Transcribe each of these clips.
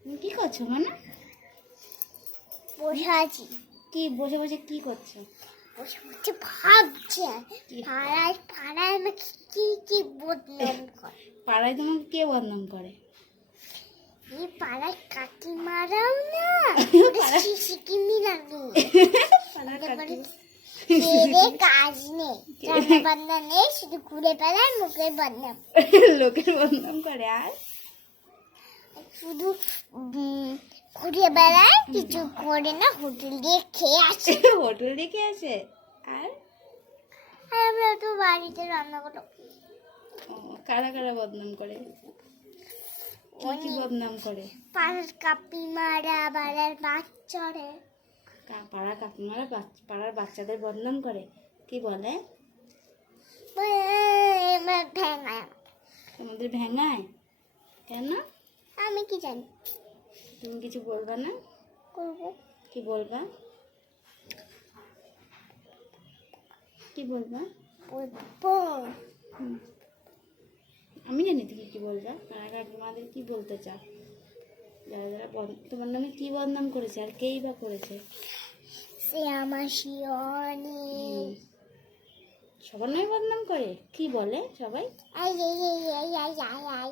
তুমি কি করছো মানে? বসে আছি। কি বসে বসে কি করছো? বসে বসে ভাবছি কি? পাড়ায় পাড়ায় আমাকে কি কি বদনাম করে। পাড়ায় তোমাকে কে বদনাম করে? এই পাড়ায় কাকিমারাও না সিকিমি লাগে। পাড়ার কাকি খেয়ে কাজ নেই, রান্না বান্না নেই, শুধু ঘুরে বেড়ায় মুখের বদনাম। লোকের বদনাম করে আর শুধু ঘুরে বেড়ায়, কিছু করে না, হোটেল দিয়ে খেয়ে আসে। হোটেল দেখে আসে আর আর আমরা তো বাড়িতে রান্না করো। ও, কারা কারা বদনাম করে? কি কি বদনাম করে? পাড়ার কাকিমারা, পাড়ার বাচ্চারে, পাড়ার কাকিমারা পাড়ার বাচ্চাদের বদনাম করে। কি বলে? ভেঙায়। তোমাদের ভেঙায় কেন? আমি কি জানি, তুমি কিছু বলবা না? করবো কি বলবা? কি বলবা? বলবো। হুম। আমি জানি তুমি কি বলবা। কারা কাকিমাদের কি বলতে চাও? যারা যারা তোমার নামে কি বদনাম করেছে আর কেই বা করেছে? সে আমার শিওনি। সবার নামে বদনাম করে? কি বলে সবাই?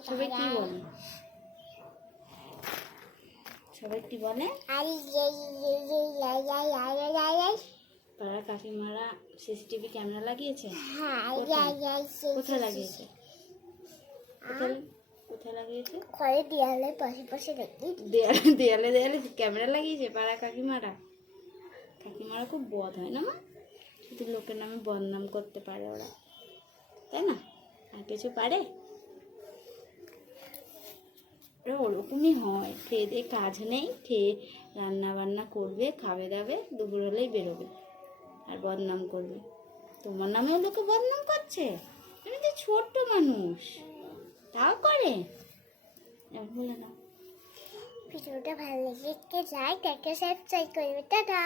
সবাই কি বলে? সবাই কি বলে? পাড়ার কাকিমারা সিসিটিভি ক্যামেরা লাগিয়েছে? কোথায় লাগিয়েছে? কোথায় লাগিয়েছে? ঘরে দেয়ালে পাশে পাশে দেখি। দেয়ালে দেয়ালে দেয়ালে ক্যামেরা লাগিয়েছে পাড়ার কাকিমারা? কাকিমারা খুব বদ হয় না মা? শুধু লোকের নামে বদনাম করতে পারে ওরা, তাই না? আর কিছু পারে? ওরা ওরকমই হয়, খেয়ে দিয়ে কাজ নেই, খেয়ে রান্না বান্না করবে, খাবে দাবে, দুপুর হলেই বেরোবে আর বদনাম করবে। তোমার নামেও লোকে বদনাম করছে? তুমি তো ছোট্ট মানুষ, তাও করে? বলে না। ভিডিওটা ভালো লেগে যায়, তাকে সাবস্ক্রাইব করবে। টাটা।